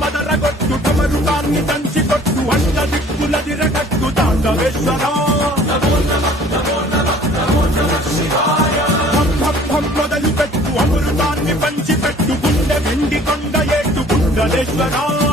మదరగొట్టు కమరుగాన్ని దంచి కొట్టు అన్న దిక్కులదిరగట్టు తాండవేశ్వరా మొదలు పెట్టు అమృతాన్ని పంచి పెట్టు గుండె వెండి కొండ ఏటు గుండలేశ్వరా